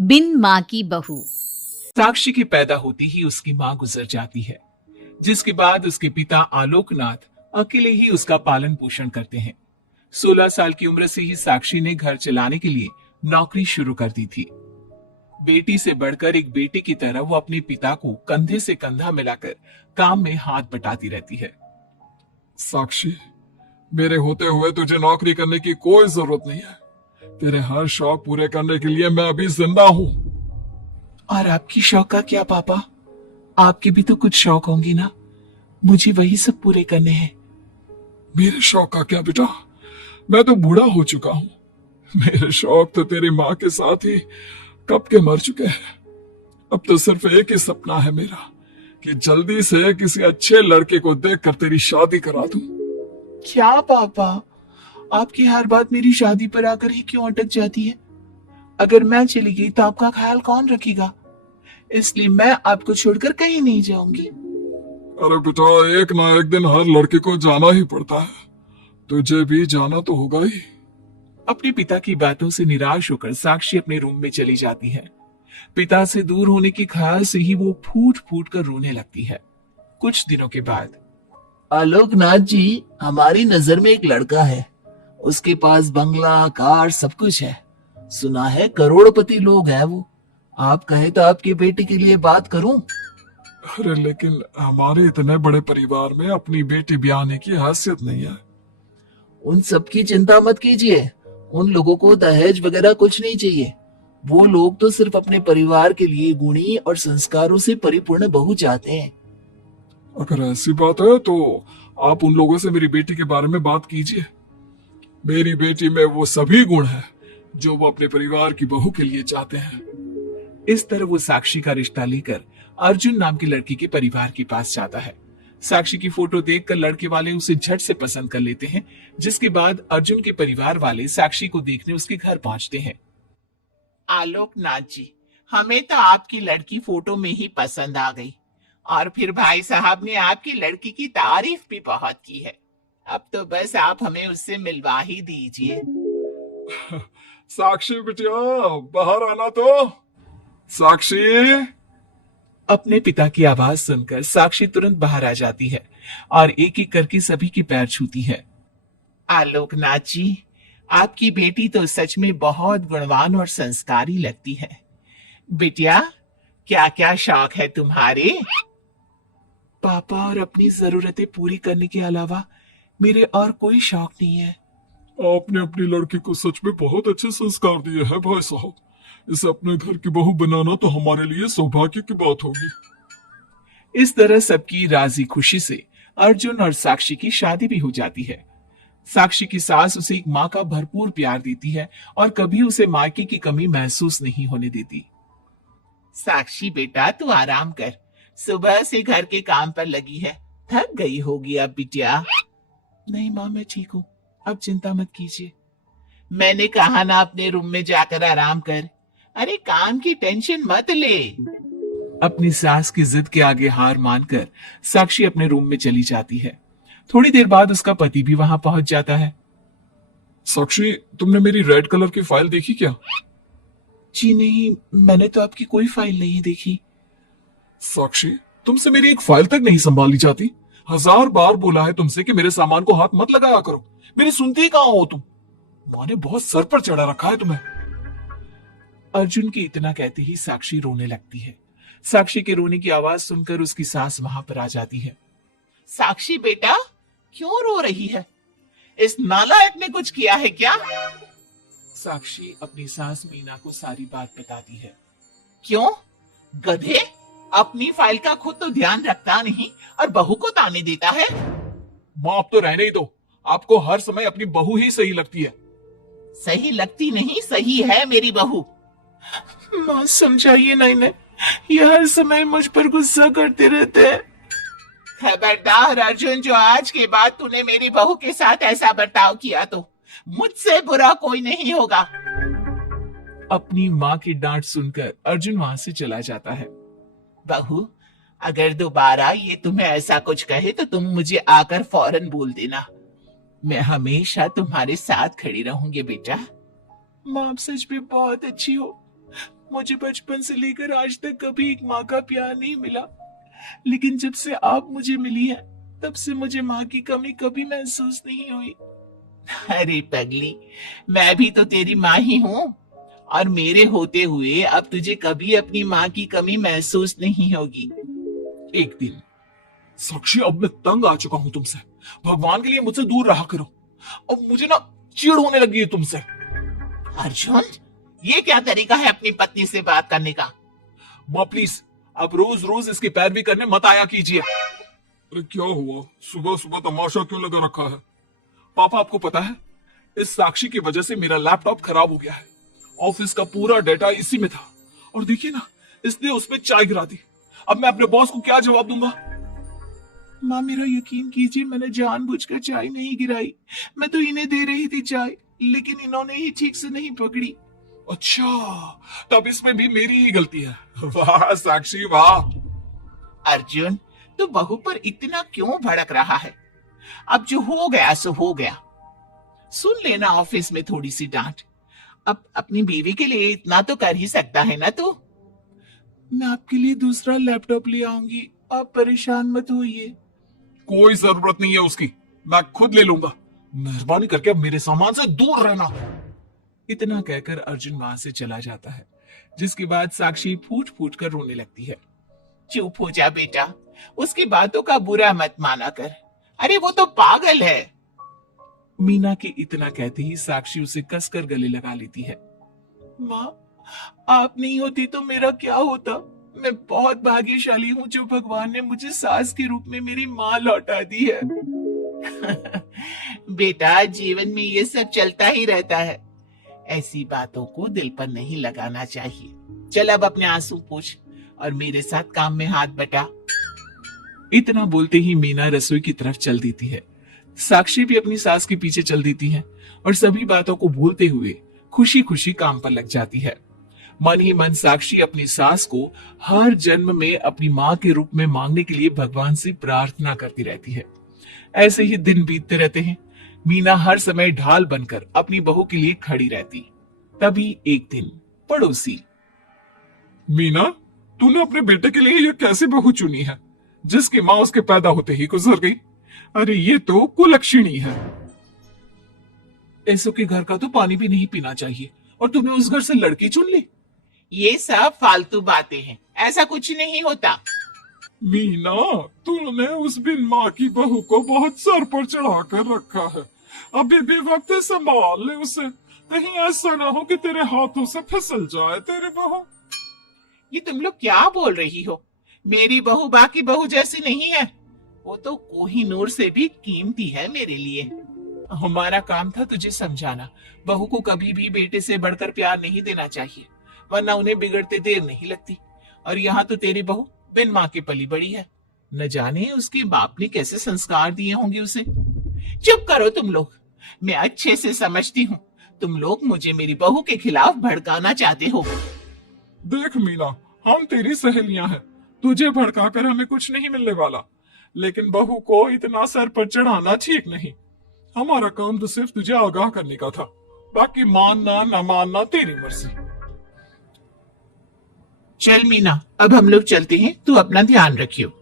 बिन माँ की बहू। साक्षी के पैदा होते ही उसकी माँ गुजर जाती है, जिसके बाद उसके पिता आलोकनाथ अकेले ही उसका पालन पोषण करते हैं। 16 साल की उम्र से ही साक्षी ने घर चलाने के लिए नौकरी शुरू कर दी थी। बेटी से बढ़कर एक बेटी की तरह वो अपने पिता को कंधे से कंधा मिलाकर काम में हाथ बटाती रहती है। साक्षी, मेरे होते हुए तुझे नौकरी करने की कोई जरूरत नहीं है। तेरे हर शौक पूरे करने के लिए मैं अभी जिंदा हूँ। और आपकी शौक का क्या पापा? आपके भी तो कुछ शौक होंगे ना, मुझे वही सब पूरे करने हैं। मेरे शौक का क्या बेटा, मैं तो बूढ़ा हो चुका हूँ। मेरे शौक तो तेरी माँ के साथ ही कब के मर चुके हैं। अब तो सिर्फ एक ही सपना है मेरा कि जल्दी से किसी अच्छे लड़के को देखकर तेरी शादी करा दूं। क्या पापा, आपकी हर बात मेरी शादी पर आकर ही क्यों अटक जाती है? अगर मैं चली गई तो आपका ख्याल कौन रखेगा? इसलिए मैं आपको छोड़कर कहीं नहीं जाऊंगी। अरे बेटा, एक ना एक दिन हर लड़के को जाना ही पड़ता है। तुझे भी जाना तो होगा ही। अपने पिता की बातों से निराश होकर साक्षी अपने रूम में चली जाती है। पिता से दूर होने के ख्याल से ही वो फूट फूट कर रोने लगती है। कुछ दिनों के बाद, आलोकनाथ जी, हमारी नजर में एक लड़का है। उसके पास बंगला, कार, सब कुछ है। सुना है करोड़पति लोग हैं वो। आप कहे तो आपकी बेटी के लिए बात करूं? अरे लेकिन हमारे इतने बड़े परिवार में अपनी बेटी ब्याहने की हैसियत नहीं है। उन सब की चिंता मत कीजिए। उन लोगों को दहेज वगैरह कुछ नहीं चाहिए। वो लोग तो सिर्फ अपने परिवार के लिए गुणी और संस्कारों से परिपूर्ण बहू चाहते हैं। अगर ऐसी बात है तो आप उन लोगों से मेरी बेटी के बारे में बात कीजिए। मेरी बेटी में वो सभी गुण हैं जो वो अपने परिवार की बहू के लिए चाहते हैं। इस तरह वो साक्षी का रिश्ता लेकर अर्जुन नाम की लड़की के परिवार के पास जाता है। साक्षी की फोटो देखकर लड़के वाले उसे झट से पसंद कर लेते हैं, जिसके बाद अर्जुन के परिवार वाले साक्षी को देखने उसके घर पहुंचते हैं। आलोकनाथ जी, हमें तो आपकी लड़की फोटो में ही पसंद आ गई और फिर भाई साहब ने आपकी लड़की की तारीफ भी बहुत की है। अब तो बस आप हमें उससे मिलवा ही दीजिए। साक्षी बिटिया, बाहर आना तो। साक्षी। अपने पिता की आवाज सुनकर साक्षी तुरंत बाहर आ जाती है और एक एक करके सभी के पैर छूती है। आलोकनाथ जी, आपकी बेटी तो सच में बहुत गुणवान और संस्कारी लगती है। बिटिया, क्या क्या शौक है तुम्हारे? पापा, और अपनी जरूरतें पूरी करने के अलावा मेरे और कोई शौक नहीं है। आपने अपनी लड़की को सच में बहुत अच्छे संस्कार दिए हैं भाई साहब। इसे अपने घर की बहू बनाना तो हमारे लिए सौभाग्य की बात होगी। इस तरह सबकी राजी खुशी से अर्जुन और साक्षी की शादी भी हो जाती है। साक्षी की सास उसे एक माँ का भरपूर प्यार देती है और कभी उसे मायके की कमी महसूस नहीं होने देती। साक्षी बेटा, तू आराम कर। सुबह से घर के काम पर लगी है, थक गई होगी अब बिटिया। नहीं माँ, मैं ठीक हूँ, अब चिंता मत कीजिए। मैंने कहा ना अपने रूम में जाकर आराम कर। अरे काम की टेंशन मत ले। अपनी सास की जिद के आगे हार मानकर साक्षी अपने रूम में चली जाती है। थोड़ी देर बाद उसका पति भी वहां पहुंच जाता है। साक्षी, तुमने मेरी रेड कलर की फाइल देखी क्या? जी नहीं, मैंने तो आपकी कोई फाइल नहीं देखी। साक्षी, तुमसे मेरी एक फाइल तक नहीं संभाली जाती। 1000 बार बोला है तुमसे कि मेरे सामान को हाथ मत लगाया करो। मेरी सुनती कहां हो तुम? माँ ने बहुत सर पर चढ़ा रखा है तुम्हें। अर्जुन की इतना कहते ही साक्षी रोने लगती है। साक्षी के रोने की आवाज सुनकर उसकी सास वहां पर आ जाती है। साक्षी बेटा, क्यों रो रही है? इस नालायक ने कुछ किया है क्या? साक्षी अपनी सास मीना को सारी बात बताती है। क्यों? गधे, अपनी फाइल का खुद तो ध्यान रखता नहीं और बहू को ताने देता है। माँ, अब तो रहने ही दो। आपको हर समय अपनी बहू ही सही लगती है। सही लगती नहीं, सही है मेरी बहू। माँ समझाइए ना इन्हें, ये हर समय मुझ पर गुस्सा करते रहते हैं। खबरदार अर्जुन, जो आज के बाद तूने मेरी बहू के साथ ऐसा बर्ताव किया तो मुझसे बुरा कोई नहीं होगा। अपनी माँ की डांट सुनकर अर्जुन वहां से चला जाता है। बहू, अगर दोबारा ये तुम्हें ऐसा कुछ कहे तो तुम मुझे आकर फौरन बोल देना। मैं हमेशा तुम्हारे साथ खड़ी रहूंगी बेटा। माँ, आप सच में बहुत अच्छी हो। मुझे बचपन से लेकर आज तक कभी एक माँ का प्यार नहीं मिला, लेकिन जब से आप मुझे मिली है तब से मुझे माँ की कमी कभी महसूस नहीं हुई। अरे पगली, मैं भी तो तेरी माँ ही हूँ, और मेरे होते हुए अब तुझे कभी अपनी माँ की कमी महसूस नहीं होगी। एक दिन साक्षी, अब मैं तंग आ चुका हूं तुमसे। भगवान के लिए मुझसे दूर रहा करो। अब मुझे ना चिढ़ होने लगी है तुमसे। अर्जुन, ये क्या तरीका है अपनी पत्नी से बात करने का? माँ प्लीज, अब रोज रोज इसकी पैरवी करने मत आया कीजिए। अरे क्या हुआ? सुबह सुबह तमाशा क्यों लगा रखा है? पापा, आपको पता है, इस साक्षी की वजह से मेरा लैपटॉप खराब हो गया है। ऑफिस का पूरा डेटा इसी में था, और देखिए ना, इसने उसमें चाय गिरा दी। अब मैं अपने बॉस को क्या जवाब दूंगा? माँ, मेरा यकीन कीजिए, मैंने जानबूझकर चाय नहीं गिराई। मैं तो इन्हें दे रही थी चाय, लेकिन इन्होंने ही ठीक से नहीं पकड़ी। अच्छा, तब इसमें भी मेरी ही गलती है। वाह साक्षी वाह। अर्जुन, तू बहू पर इतना क्यों भड़क रहा है? अब जो हो गया सो हो गया। सुन लेना ऑफिस में थोड़ी सी डांट। अब अपनी बीवी के लिए इतना तो कर ही सकता है ना तू? मैं आपके लिए दूसरा लैपटॉप ले आऊंगी, आप परेशान मत होइए। कोई जरूरत नहीं है उसकी, मैं खुद ले लूंगा। मेहरबानी करके अब मेरे सामान से दूर रहना। इतना कहकर अर्जुन वहां से चला जाता है, जिसके बाद साक्षी फूट फूट कर रोने लगती है। चुप हो जा बेटा, उसकी बातों का बुरा मत माना कर। अरे वो तो पागल है। मीना के इतना कहते ही साक्षी उसे कसकर गले लगा लेती है। माँ, आप नहीं होती तो मेरा क्या होता? मैं बहुत भाग्यशाली हूँ जो भगवान ने मुझे सास के रूप में मेरी माँ लौटा दी है। बेटा, जीवन में ये सब चलता ही रहता है, ऐसी बातों को दिल पर नहीं लगाना चाहिए। चल अब अपने आंसू पोंछ और मेरे साथ काम में हाथ बटा। इतना बोलते ही मीना रसोई की तरफ चल देती है। साक्षी भी अपनी सास के पीछे चल देती है और सभी बातों को भूलते हुए खुशी खुशी काम पर लग जाती है। मन ही मन साक्षी अपनी सास को हर जन्म में अपनी माँ के रूप में मांगने के लिए भगवान से प्रार्थना करती रहती है। ऐसे ही दिन बीतते रहते हैं। मीना हर समय ढाल बनकर अपनी बहू के लिए खड़ी रहती। तभी एक दिन पड़ोसी, मीना, तूने अपने बेटे के लिए ये कैसी बहू चुनी है जिसकी माँ उसके पैदा होते ही गुजर गई? अरे ये तो कुलक्षणी है। ऐसो के घर का तो पानी भी नहीं पीना चाहिए, और तुमने उस घर से लड़की चुन ली। ये सब फालतू बातें हैं, ऐसा कुछ नहीं होता। मीना, तूने उस बिन माँ की बहू को बहुत सर पर चढ़ा कर रखा है। अभी भी वक्त है, संभाल ले उसे। कहीं ऐसा ना हो कि तेरे हाथों से फिसल जाए तेरी बहू। ये तुम लोग क्या बोल रही हो? मेरी बहू बाकी बहू जैसी नहीं है, वो तो कोहिनूर से भी कीमती है मेरे लिए। हमारा काम था तुझे समझाना। बहू को कभी भी बेटे से बढ़कर प्यार नहीं देना चाहिए, वरना उन्हें बिगड़ते देर नहीं लगती। और यहाँ तो तेरी बहू बिन माँ के पली बड़ी है। न जाने उसके बाप ने कैसे संस्कार दिए होंगे उसे। चुप करो तुम लोग, मैं अच्छे से समझती हूँ तुम लोग मुझे मेरी बहू के खिलाफ भड़काना चाहते हो। देख मीना, हम तेरी सहेलियां हैं, तुझे भड़काकर हमें कुछ नहीं मिलने वाला, लेकिन बहू को इतना सर पर चढ़ाना ठीक नहीं। हमारा काम तो सिर्फ तुझे आगाह करने का था, बाकी मानना न मानना तेरी मर्जी। चल मीना, अब हम लोग चलते हैं, तू अपना ध्यान रखियो।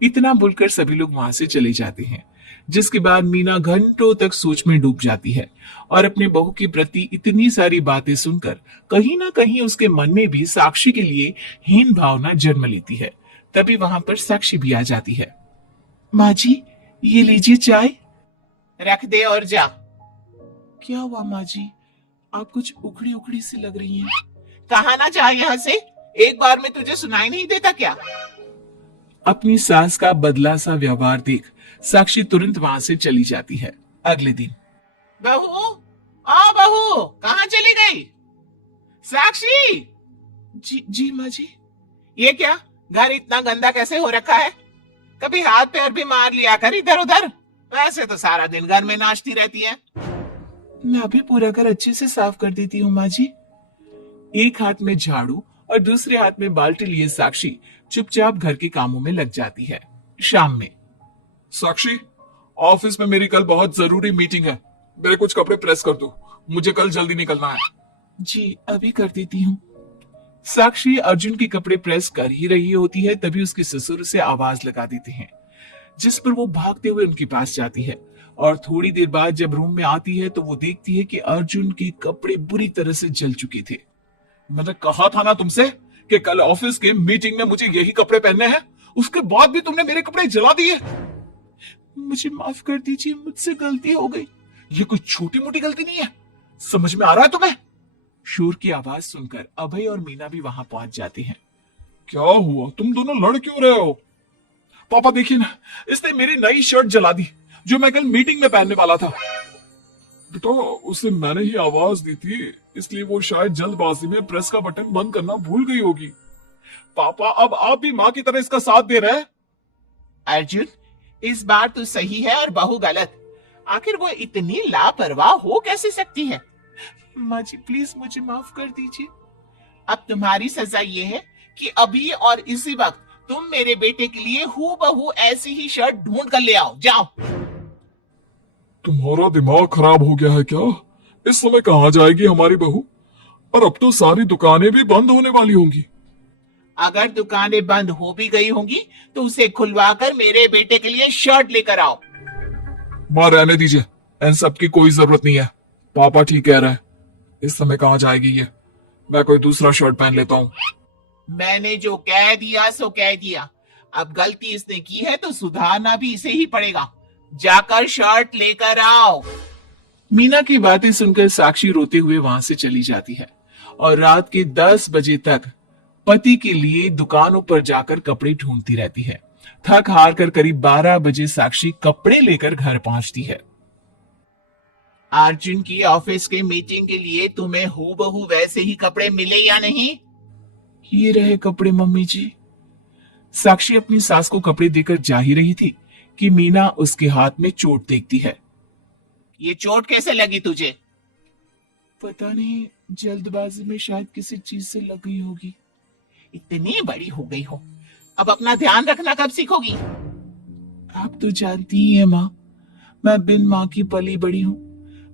इतना बोलकर सभी लोग वहां से चले जाते हैं, जिसके बाद मीना घंटों तक सोच में डूब जाती है और अपने बहू के प्रति इतनी सारी बातें सुनकर कहीं ना कहीं उसके मन में भी साक्षी के लिए हीन भावना जन्म लेती है। तभी वहां पर साक्षी भी आ जाती है। माँ जी, ये लीजिए चाय। रख दे और जा। क्या हुआ माँ जी, आप कुछ उखड़ी उखड़ी सी लग रही हैं। कहा ना जा यहाँ से, एक बार में तुझे सुनाई नहीं देता क्या? अपनी सास का बदला सा व्यवहार देख साक्षी तुरंत वहां से चली जाती है। अगले दिन, बहू, आ बहू, कहाँ चली गई? साक्षी! जी माँ जी। ये क्या, घर इतना गंदा कैसे हो रखा है? कभी हाथ पैर भी मार लिया कर इधर उधर, वैसे तो सारा दिन घर में नाचती रहती है। मैं अभी पूरा घर अच्छे से साफ कर देती हूँ माँ जी। एक हाथ में झाड़ू और दूसरे हाथ में बाल्टी लिए साक्षी चुपचाप घर के कामों में लग जाती है। शाम में, साक्षी, ऑफिस में मेरी कल बहुत जरूरी मीटिंग है, मेरे कुछ कपड़े प्रेस कर दो, मुझे कल जल्दी निकलना है। जी अभी कर देती हूँ। साक्षी अर्जुन के कपड़े प्रेस कर ही रही होती है, तभी उसके ससुर उसे आवाज लगा देते हैं, जिस पर वो भागते हुए उनके पास जाती है। और थोड़ी देर बाद जब रूम में आती है तो वो देखती है कि अर्जुन के कपड़े बुरी तरह से जल चुके थे। मैंने कहा था ना तुमसे कि कल ऑफिस के मीटिंग में मुझे यही कपड़े पहनने हैं, उसके बाद भी तुमने मेरे कपड़े जला दिए। मुझे माफ कर दीजिए, मुझसे गलती हो गई। ये कोई छोटी मोटी गलती नहीं है, समझ में आ रहा है तुम्हें? शोर की आवाज सुनकर अभय और मीना भी वहां पहुंच जाते हैं। क्या हुआ, तुम दोनों लड़ क्यों रहे हो? पापा देखिए ना, इसने मेरी नई शर्ट जला दी जो मैं कल मीटिंग में पहनने वाला था। बेटा, उसे मैंने ही आवाज दी थी, इसलिए वो शायद जल्दबाजी में प्रेस का बटन बंद करना भूल गई होगी। पापा, अब आप भी माँ की तरह इसका साथ दे रहे हैं। अर्जुन, इस बार तो सही है और बहू गलत। आखिर वो इतनी लापरवाह हो कैसे सकती है? माँ जी प्लीज मुझे माफ कर दीजिए। अब तुम्हारी सजा ये है कि अभी और इसी वक्त तुम मेरे बेटे के लिए हूबहू ऐसी ही शर्ट ढूंढ कर ले आओ। जाओ। तुम्हारा दिमाग खराब हो गया है क्या? इस समय कहाँ जाएगी हमारी बहू? और अब तो सारी दुकानें भी बंद होने वाली होंगी। अगर दुकानें बंद हो भी गई होंगी तो उसे खुलवाकर मेरे बेटे के लिए शर्ट लेकर आओ। मां, रहने दीजिए, इन सब की कोई जरूरत नहीं है। पापा ठीक कह रहे हैं, इस समय कहाँ जाएगी ये? मैं कोई दूसरा शर्ट पहन लेता हूँ। मैंने जो कह दिया सो कह दिया। अब गलती इसने की है तो सुधारना भी इसे ही पड़ेगा। जाकर शर्ट लेकर आओ। मीना की बातें सुनकर साक्षी रोते हुए वहां से चली जाती है और रात के 10 बजे तक पति के लिए दुकानों पर जाकर कपड़े ढूंढती रहती है। थक हार कर करीब 12 बजे साक्षी कपड़े लेकर घर पहुंचती है। अर्जुन की ऑफिस के मीटिंग के लिए तुम्हें हूबहू वैसे ही कपड़े मिले या नहीं? ये रहे कपड़े मम्मी जी। साक्षी अपनी सास को कपड़े देकर जा ही रही थी कि मीना उसके हाथ में चोट देखती है। ये चोट कैसे लगी तुझे? पता नहीं, जल्दबाजी में शायद किसी चीज से लग गई होगी। इतनी बड़ी हो गई हो, अब अपना ध्यान रखना कब सीखोगी? आप तो जानती ही हैं माँ, मैं बिन माँ की पली बड़ी हूँ।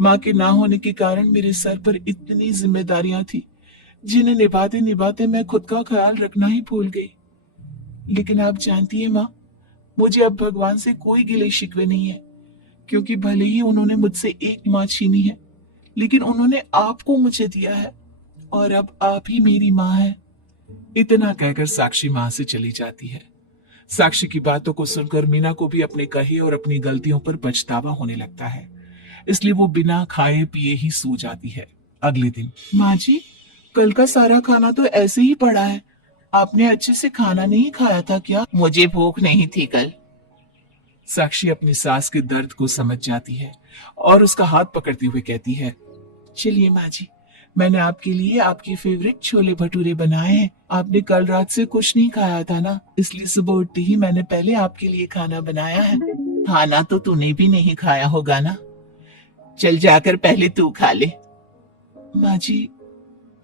माँ के ना होने के कारण मेरे सर पर इतनी जिम्मेदारियां थी जिन्हें निभाते निभाते मैं खुद का ख्याल रखना ही भूल गई। लेकिन आप जानती है माँ, मुझे अब भगवान से कोई गिले शिकवे नहीं है, क्योंकि भले ही उन्होंने मुझसे एक माँ छीनी है, लेकिन उन्होंने आपको मुझे दिया है और अब आप ही मेरी माँ है। इतना कहकर साक्षी माँ से चली जाती है। साक्षी की बातों को सुनकर मीना को भी अपने कहे और अपनी गलतियों पर पछतावा होने लगता है, इसलिए वो बिना खाए पिए ही सो जाती है। अगले दिन, माँ जी, कल का सारा खाना तो ऐसे ही पड़ा है, आपने अच्छे से खाना नहीं खाया था क्या? मुझे भूख नहीं थी कल। साक्षी अपनी सास के दर्द को समझ जाती है और उसका हाथ पकड़ते हुए कहती है, चलिए माँ जी, मैंने आपके लिए आपके फेवरेट छोले भटूरे बनाए हैं। आपने कल रात से कुछ नहीं खाया था ना, इसलिए सुबह उठते ही मैंने पहले आपके लिए खाना बनाया है। खाना तो तूने भी नहीं खाया होगा ना, चल जाकर पहले तू खा ले। माँ जी,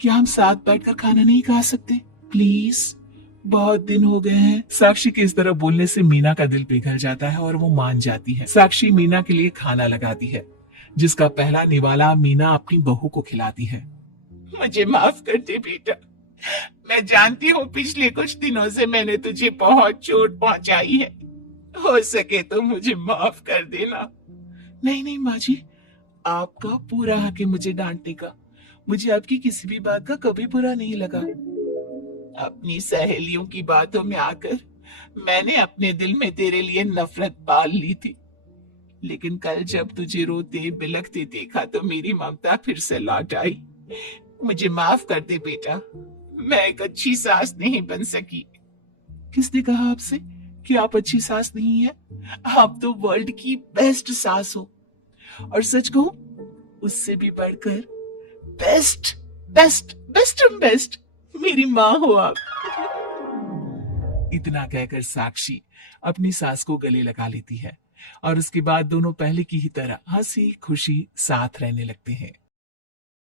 क्या हम साथ बैठकर खाना नहीं खा सकते प्लीज? बहुत दिन हो गए हैं। साक्षी के इस तरह बोलने से मीना का दिल पिघल जाता है और वो मान जाती है। साक्षी मीना के लिए खाना लगाती है, जिसका पहला निवाला मीना अपनी बहू को खिलाती है। मुझे माफ कर दे बेटा, मैं जानती हूँ पिछले कुछ दिनों से मैंने तुझे बहुत चोट पहुंचाई है, हो सके तो मुझे माफ कर देना। नहीं नहीं माँ जी, आपका पूरा हक है मुझे डांटने का। मुझे आपकी किसी भी बात का कभी बुरा नहीं लगा। अपनी सहेलियों की बातों में आकर मैंने अपने दिल में तेरे लिए नफरत पाल ली थी, लेकिन कल जब तुझे रोते बिलखते देखा तो मेरी ममता फिर से लौट आई। मुझे माफ कर दे बेटा, मैं एक अच्छी सास नहीं बन सकी। किसने कहा आपसे कि आप अच्छी सास नहीं है? आप तो वर्ल्ड की बेस्ट सास हो, और सच कहूं उससे भी बढ़कर बेस्ट बेस्ट बेस्ट बेस्ट मेरी माँ हो आप। इतना कहकर साक्षी अपनी सास को गले लगा लेती है और उसके बाद दोनों पहले की ही तरह हंसी खुशी साथ रहने लगते हैं।